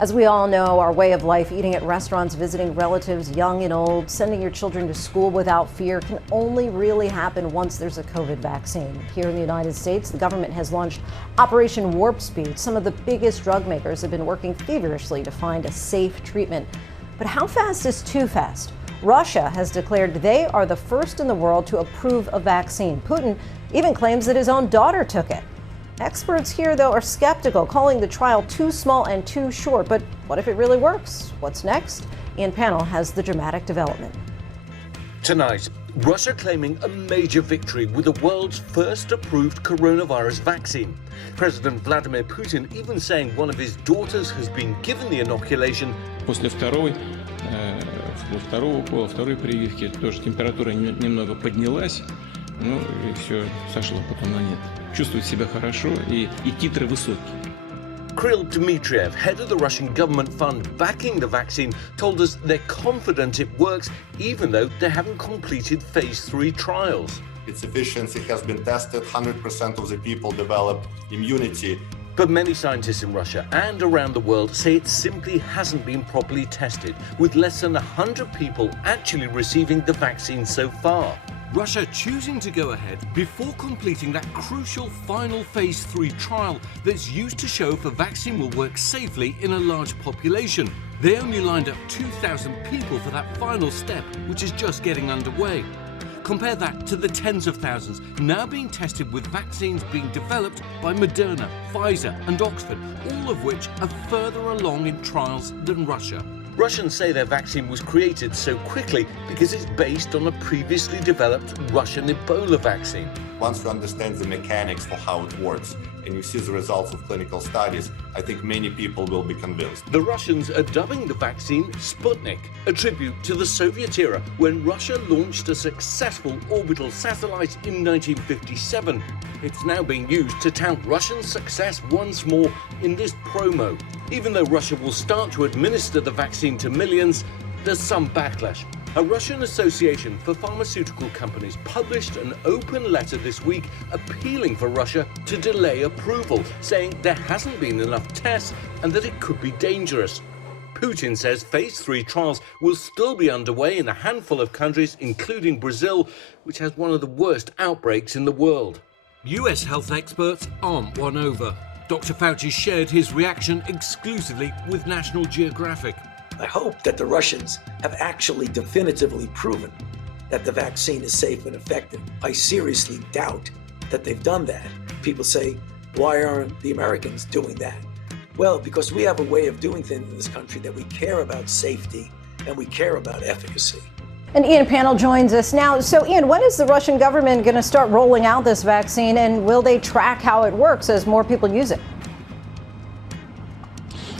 As we all know, our way of life, eating at restaurants, visiting relatives, young and old, sending your children to school without fear, can only really happen once there's a COVID vaccine. Here in the United States, the government has launched Operation Warp Speed. Some of the biggest drug makers have been working feverishly to find a safe treatment. But how fast is too fast? Russia has declared they are the first in the world to approve a vaccine. Putin even claims that his own daughter took it. Experts here, though, are skeptical, calling the trial too small and too short. But what if it really works? What's next? Ian Panel has the dramatic development. Tonight, Russia claiming a major victory with the world's first approved coronavirus vaccine. President Vladimir Putin even saying one of his daughters has been given the inoculation. После второй прививки тоже температура немного поднялась, ну и все сошло потом на нет. Чувствует себя хорошо и титры высокие. Kirill Dmitriev, head of the Russian government fund backing the vaccine, told us they're confident it works even though they haven't completed phase 3 trials. Its efficiency has been tested, 100% of the people developed immunity. But many scientists in Russia and around the world say it simply hasn't been properly tested, with less than 100 people actually receiving the vaccine so far. Russia choosing to go ahead before completing that crucial final phase 3 trial that's used to show if a vaccine will work safely in a large population. They only lined up 2,000 people for that final step, which is just getting underway. Compare that to the tens of thousands now being tested with vaccines being developed by Moderna, Pfizer and Oxford, all of which are further along in trials than Russia. Russians say their vaccine was created so quickly because it's based on a previously developed Russian Ebola vaccine. Once you understand the mechanics for how it works and you see the results of clinical studies, I think many people will be convinced. The Russians are dubbing the vaccine Sputnik, a tribute to the Soviet era when Russia launched a successful orbital satellite in 1957. It's now being used to tout Russian success once more in this promo. Even though Russia will start to administer the vaccine to millions, there's some backlash. A Russian Association for Pharmaceutical Companies published an open letter this week appealing for Russia to delay approval, saying there hasn't been enough tests and that it could be dangerous. Putin says phase 3 trials will still be underway in a handful of countries, including Brazil, which has one of the worst outbreaks in the world. US health experts aren't won over. Dr. Fauci shared his reaction exclusively with National Geographic. I hope that the Russians have actually definitively proven that the vaccine is safe and effective. I seriously doubt that they've done that. People say, why aren't the Americans doing that? Well, because we have a way of doing things in this country that we care about safety and we care about efficacy. And Ian Panel joins us now. So Ian, when is the Russian government going to start rolling out this vaccine, and will they track how it works as more people use it?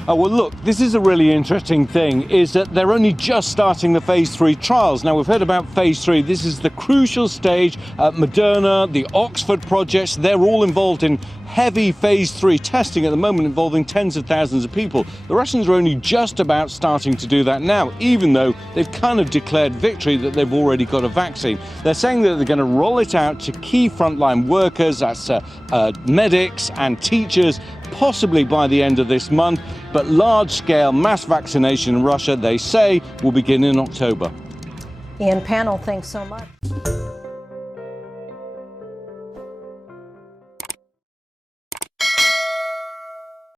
Well, look, this is a really interesting thing, is that they're only just starting the phase 3 trials. Now, we've heard about phase 3. This is the crucial stage. Moderna, the Oxford projects, they're all involved in heavy phase 3 testing at the moment, involving tens of thousands of people. The Russians are only just about starting to do that now, even though they've kind of declared victory that they've already got a vaccine. They're saying that they're going to roll it out to key frontline workers, that's medics and teachers, possibly by the end of this month. But large-scale mass vaccination in Russia, they say, will begin in October. Ian Panel, thanks so much.